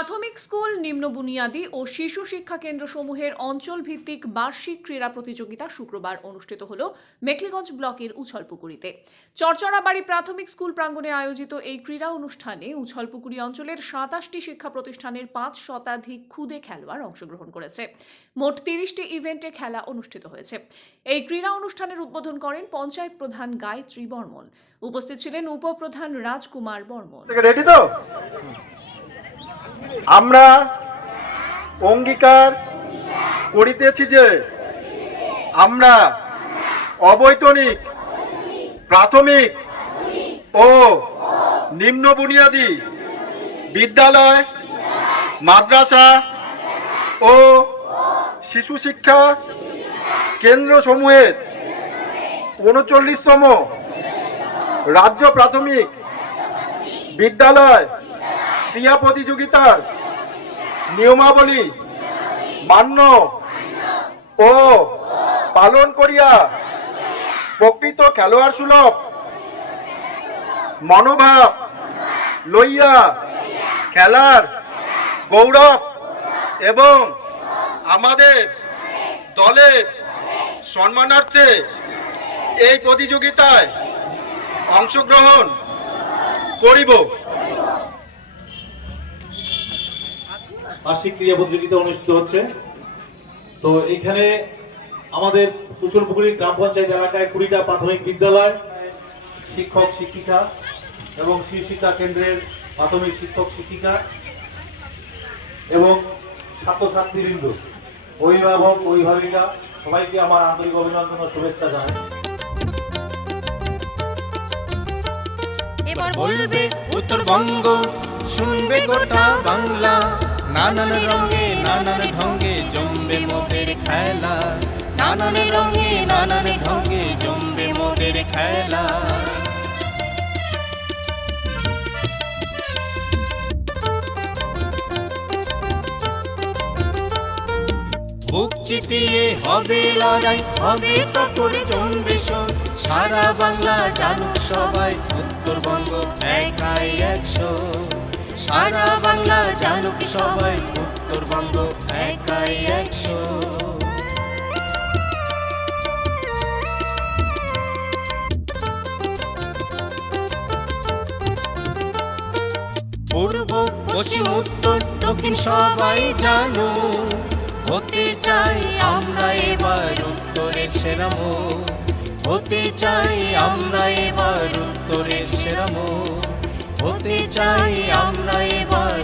প্রাথমিক স্কুল, নিম্ন বুনিয়াদী ও শিশু শিক্ষা কেন্দ্রসমূহের অঞ্চল ভিত্তিক বার্ষিক ক্রীড়া প্রতিযোগিতা শুক্রবার অনুষ্ঠিত হল মেখলিগঞ্জ ব্লকের উছলপুকুরিতে। চরচরাবাড়ি প্রাথমিক স্কুল প্রাঙ্গণে আয়োজিত এই ক্রীড়া অনুষ্ঠানে উছলপুকুরি অঞ্চলের 27টি শিক্ষা প্রতিষ্ঠানের 5 শতাধিক ক্ষুদে খেলোয়াড় অংশগ্রহণ করেছে। মোট 30টি ইভেন্টে খেলা অনুষ্ঠিত হয়েছে। এই ক্রীড়া অনুষ্ঠানের উদ্বোধন করেন পঞ্চায়েত প্রধান গায়ত্রী বর্মন। উপস্থিত ছিলেন উপপ্রধান রাজকুমার বর্মন। রেডি তো? আমরা অঙ্গীকার করিতেছি যে আমরা অবৈতনিক প্রাথমিক ও নিম্ন বুনিয়াদী বিদ্যালয়, মাদ্রাসা ও শিশু শিক্ষা কেন্দ্রসমূহের 39তম রাজ্য প্রাথমিক বিদ্যালয় ক্রীড়া প্রতিযোগিতার নিয়মাবলী মান্য ও পালন করিয়া প্রকৃত খেলোয়াড় সুলভ মনোভাব লইয়া খেলার গৌরব এবং আমাদের দলের সম্মানার্থে এই প্রতিযোগিতায় অংশগ্রহণ করিব। বার্ষিক ক্রীড়া প্রতিযোগিতা অনুষ্ঠিত হচ্ছে। তো এইখানে আমাদের উছলপুকুরি গ্রাম পঞ্চায়েত এলাকায় 20টা প্রাথমিক বিদ্যালয়, শিক্ষক শিক্ষিকা এবং শিশু শিক্ষা কেন্দ্রের প্রাথমিক শিক্ষক শিক্ষিকা এবং ছাত্রছাত্রীবৃন্দ, অভিভাবক অভিভাবিকা সবাইকে আমার আন্তরিক অভিনন্দন ও শুভেচ্ছা জানাই। এবার বলবে উত্তরবঙ্গ, শুনবে গোটা বাংলা, নানান রঙে নানান ঢঙ্গে জমবে মোদের খেলা, নানান রঙে নানান ঢঙ্গে জমবে মোদের খেলা। বুক চিতিয়ে হবে লড়াই, হবে টক্কর জমবে শোন, সারা বাংলা জানুক সবাই উত্তরবঙ্গ একাই 100। সারা বাংলা জানুক সবাই উত্তরবঙ্গ একাই 100। পূর্ব পশ্চিম উত্তর দক্ষিণ সবাই জানো, হতে চাই আমরা এবার উত্তরের সেরা মুখ, হতে চাই আমরা এবার উত্তরের সেরা মুখ, হতে চাই আমরা এবার